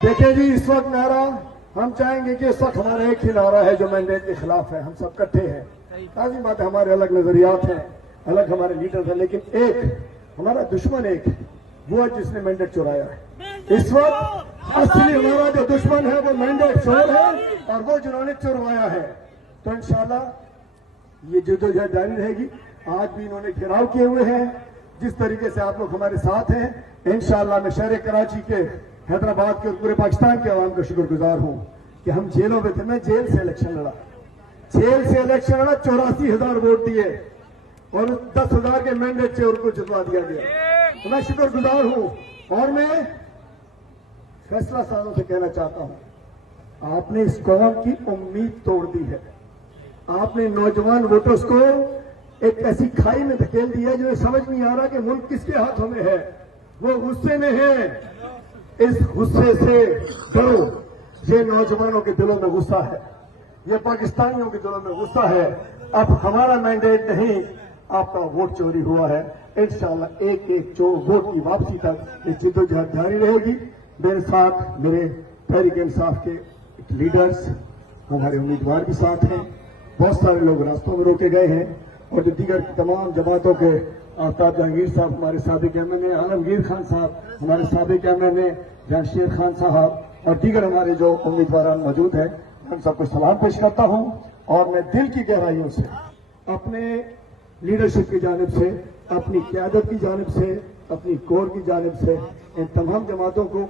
देखिए जी, इस वक्त नारा हम चाहेंगे कि इस वक्त हमारा एक ही नारा है जो मैंडेट के खिलाफ है। हम सब इकट्ठे हैं। काफी बात है, हमारे अलग नजरियात हैं, अलग हमारे लीडर्स हैं, लेकिन एक हमारा दुश्मन एक वो है जिसने मैंडेट चुराया है। इस वक्त असली हमारा जो दुश्मन है वो मैंडेट चोर है और वो जिन्होंने चुरवाया है। तो इंशाल्लाह ये जद्दोजहद जारी रहेगी। आज भी इन्होंने घेराव किए हुए हैं। जिस तरीके से आप लोग हमारे साथ हैं, इंशाल्लाह मैं शहर कराची के, हैदराबाद के और पूरे पाकिस्तान के अवाम का शुक्रगुजार हूं कि हम जेलों में थे। मैं जेल से इलेक्शन लड़ा, 84,000 वोट दिए और 10,000 के मैंडेट से उनको जितवा दिया गया। तो मैं शुक्रगुजार हूं और मैं फैसला सालों से कहना चाहता हूं, आपने इस कौम की उम्मीद तोड़ दी है। आपने नौजवान वोटर्स को एक ऐसी खाई में धकेल दिया जिन्हें समझ नहीं आ रहा कि मुल्क किसके हाथों में है। वो गुस्से में है, इस गुस्से से डरो। ये नौजवानों के दिलों में गुस्सा है, ये पाकिस्तानियों के दिलों में गुस्सा है। अब हमारा मैंडेट नहीं, आपका वोट चोरी हुआ है। इंशाल्लाह एक एक चोर वोट की वापसी तक ये जिद्दोजहद जारी रहेगी। मेरे साथ मेरे तहरीक इंसाफ के लीडर्स, हमारे उम्मीदवार भी साथ हैं। बहुत सारे लोग रास्तों में रोके गए हैं और जो दीगर तमाम जमातों के आफ्ताब जहांगीर साहब, हमारे साबिक एमएनए आलमगीर खान साहब, हमारे साबिक एमएनए जहांगीर खान साहब और दीगर हमारे जो उम्मीदवार मौजूद हैं, उन सबको सलाम पेश करता हूं। और मैं दिल की गहराइयों से अपने लीडरशिप की जानिब से, अपनी क़यादत की जानिब से, अपनी कोर की जानिब से इन तमाम जमातों को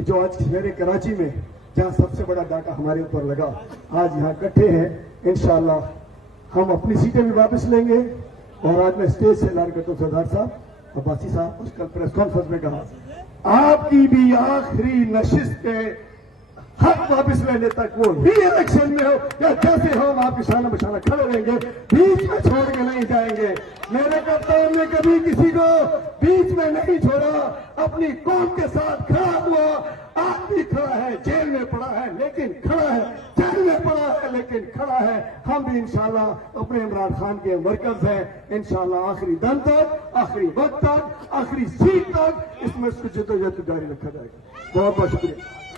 जो आज शहर कराची में जहां सबसे बड़ा डाका हमारे ऊपर लगा, आज यहां इकट्ठे हैं। इंशाअल्लाह हम अपनी सीटें भी वापस लेंगे। और आज मैं स्टेज से ऐलान करता हूं, सरदार साहब, अब्बासी साहब, उस कल प्रेस कॉन्फ्रेंस में कहा, आपकी भी आखिरी नशिस्त के हक वापस लेने तक वो ही इलेक्शन में हो या जैसे हो, हम आपके शाना बशाना खड़े रहेंगे, बीच में छोड़ के नहीं जाएंगे। मेरे कप्तान ने कभी किसी को बीच में नहीं छोड़ा, अपनी कौम के साथ खड़ा हुआ। आज भी खड़ा है, जेल में पड़ा है लेकिन खड़ा है, जेल में पड़ा है लेकिन खड़ा है। हम भी इंशाल्लाह अपने इमरान खान के मरकज हैं। इंशाल्लाह आखिरी दम तक, आखिरी वक्त तक, आखिरी सीट तक इसमें इसको जद्दोजहद जारी रखा जाएगा। बहुत बहुत शुक्रिया।